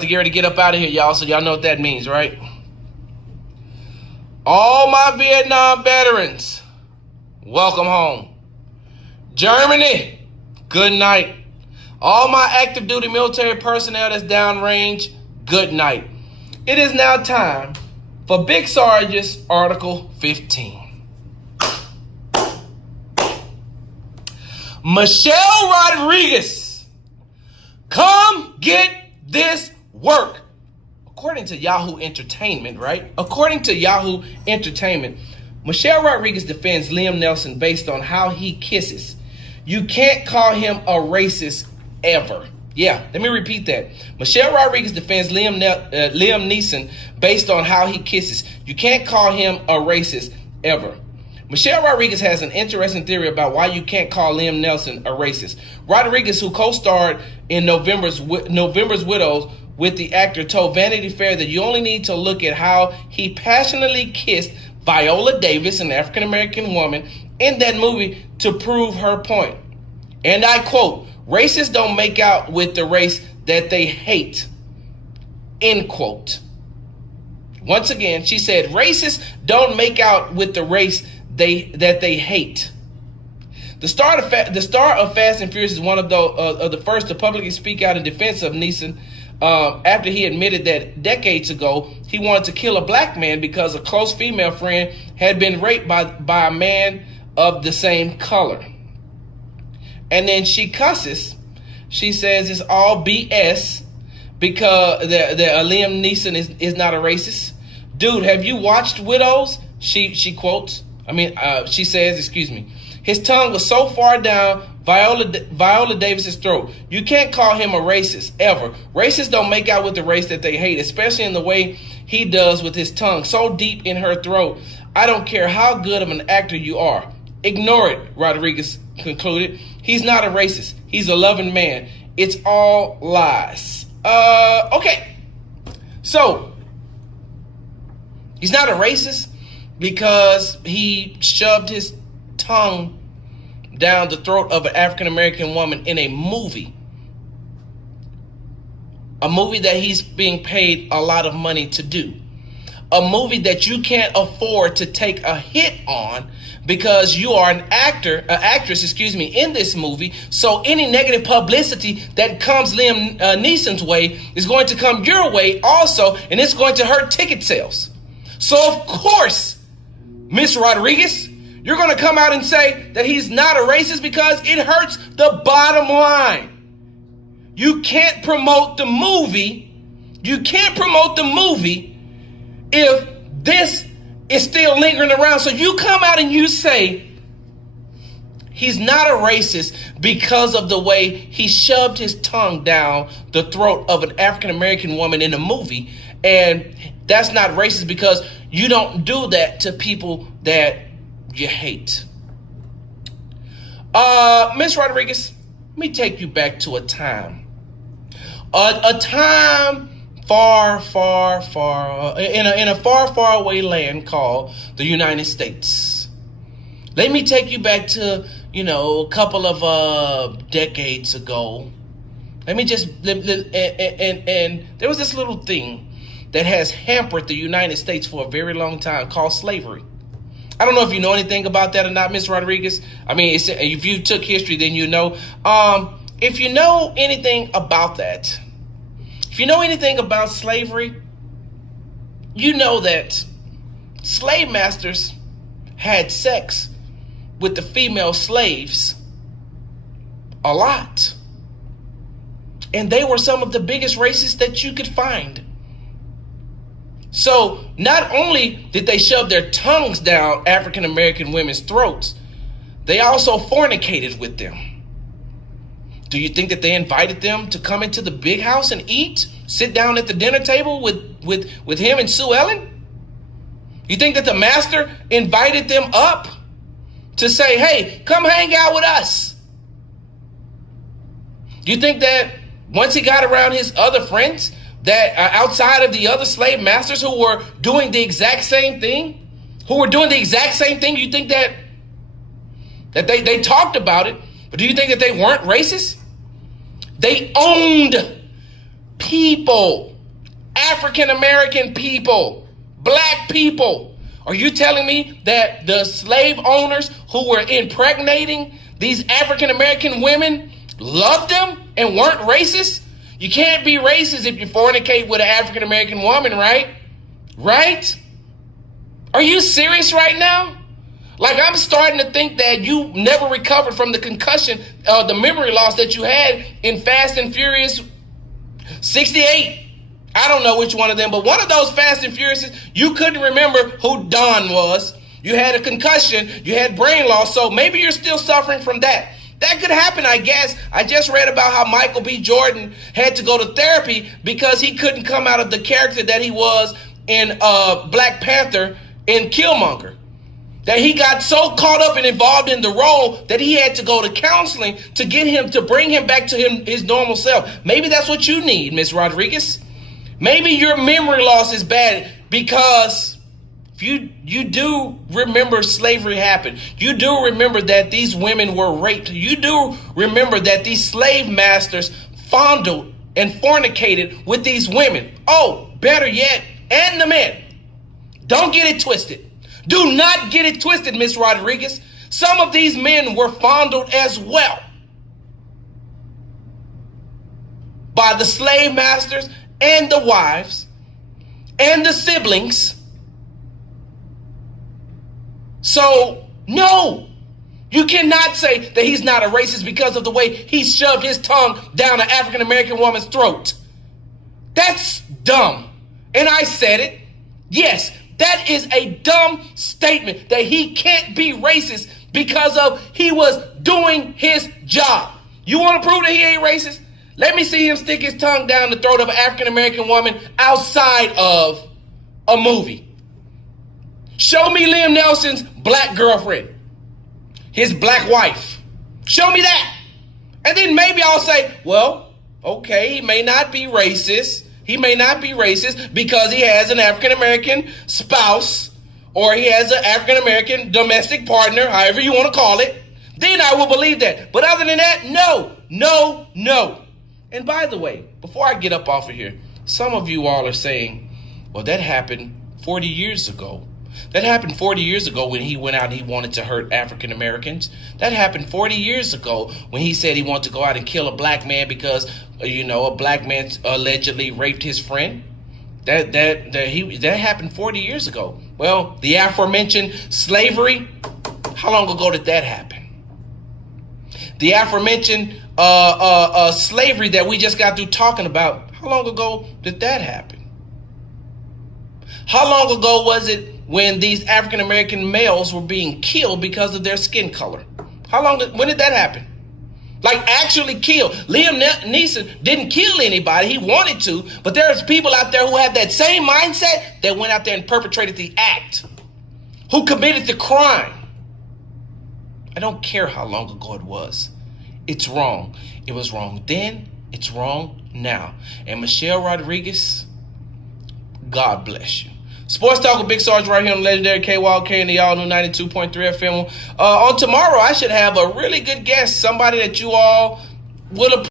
To get ready to get up out of here, y'all, so y'all know what that means, right? All my Vietnam veterans, welcome home. Germany, good night. All my active duty military personnel that's downrange, good night. It is now time for Big Sarge's Article 15. Michelle Rodriguez, come get this work. According to Yahoo Entertainment, right? According to Yahoo Entertainment, Michelle Rodriguez defends Liam Neeson based on how he kisses. You can't call him a racist ever. Yeah, let me repeat that. Michelle Rodriguez defends Liam Neeson based on how he kisses. You can't call him a racist ever. Michelle Rodriguez has an interesting theory about why you can't call Liam Neeson a racist. Rodriguez, who co-starred in November's Widows with the actor, told Vanity Fair that you only need to look at how he passionately kissed Viola Davis, an African-American woman, in that movie to prove her point. And I quote, "Racists don't make out with the race that they hate." End quote. Once again, she said, racists don't make out with the race that they hate. The star of Fast and Furious is one of the first to publicly speak out in defense of Neeson after he admitted that decades ago he wanted to kill a black man because a close female friend had been raped by a man of the same color. And then she cusses. She says it's all BS because Liam Neeson is not a racist. Dude, have you watched Widows? She quotes. She says, excuse me. His tongue was so far down Viola Davis's throat. You can't call him a racist, ever. Racists don't make out with the race that they hate, especially in the way he does with his tongue so deep in her throat. I don't care how good of an actor you are. Ignore it, Rodriguez concluded. He's not a racist. He's a loving man. It's all lies. Okay. So, he's not a racist because he shoved his tongue down the throat of an African-American woman in a movie. A movie that he's being paid a lot of money to do. A movie that you can't afford to take a hit on because you are an actress, in this movie. So any negative publicity that comes Liam Neeson's way is going to come your way also, and it's going to hurt ticket sales. So of course, Miss Rodriguez, you're going to come out and say that he's not a racist because it hurts the bottom line. You can't promote the movie. You can't promote the movie if this is still lingering around. So you come out and you say he's not a racist because of the way he shoved his tongue down the throat of an African-American woman in a movie. And that's not racist because you don't do that to people that you hate. Miss Rodriguez, let me take you back to a time. A time far, far, far, in a far, far away land called the United States. Let me take you back to, a couple of decades ago. And there was this little thing that has hampered the United States for a very long time called slavery. I don't know if you know anything about that or not, Miss Rodriguez. If you took history, then you know. If you know anything about that, if you know anything about slavery, you know that slave masters had sex with the female slaves a lot. And they were some of the biggest racists that you could find. So not only did they shove their tongues down African-American women's throats, they also fornicated with them. Do you think that they invited them to come into the big house and eat, sit down at the dinner table with him and Sue Ellen? You think that the master invited them up to say, hey, come hang out with us? You think that once he got around his other friends, that outside of the other slave masters who were doing the exact same thing, you think that they talked about it, but do you think that they weren't racist? They owned people, African American people, black people. Are you telling me that the slave owners who were impregnating these African American women loved them and weren't racist? You can't be racist if you fornicate with an African American woman, right? Right? Are you serious right now? Like, I'm starting to think that you never recovered from the concussion, the memory loss that you had in Fast and Furious 68. I don't know which one of them, but one of those Fast and Furious, you couldn't remember who Don was. You had a concussion, you had brain loss, so maybe you're still suffering from that. That could happen, I guess. I just read about how Michael B. Jordan had to go to therapy because he couldn't come out of the character that he was in Black Panther in Killmonger. That he got so caught up and involved in the role that he had to go to counseling to get him, to bring him back to his normal self. Maybe that's what you need, Miss Rodriguez. Maybe your memory loss is bad because you do remember slavery happened. You do remember that these women were raped. You do remember that these slave masters fondled and fornicated with these women. Oh, better yet, and the men. Don't get it twisted. Do not get it twisted, Miss Rodriguez. Some of these men were fondled as well by the slave masters and the wives and the siblings. So, no, you cannot say that he's not a racist because of the way he shoved his tongue down an African American woman's throat. That's dumb. And I said it. Yes, that is a dumb statement that he can't be racist because of he was doing his job. You want to prove that he ain't racist? Let me see him stick his tongue down the throat of an African American woman outside of a movie. Show me Liam Neeson's black girlfriend, his black wife. Show me that. And then maybe I'll say, well, okay, he may not be racist. He may not be racist because he has an African American spouse or he has an African American domestic partner, however you want to call it. Then I will believe that. But other than that, no, no, no. And by the way, before I get up off of here, some of you all are saying, well, that happened 40 years ago. That happened 40 years ago when he went out and he wanted to hurt African Americans. That happened 40 years ago when he said he wanted to go out and kill a black man because, a black man allegedly raped his friend. That happened 40 years ago. Well, the aforementioned slavery, how long ago did that happen? The aforementioned slavery that we just got through talking about, how long ago did that happen? How long ago was it when these African American males were being killed because of their skin color? When did that happen? Like, actually kill. Liam Neeson didn't kill anybody. He wanted to, but there's people out there who have that same mindset that went out there and perpetrated the act, who committed the crime. I don't care how long ago it was. It's wrong. It was wrong then. It's wrong now. And Michelle Rodriguez, God bless you. Sports Talk with Big Sarge right here on the legendary KYK and the all new 92.3 FM. On tomorrow, I should have a really good guest, somebody that you all will appreciate.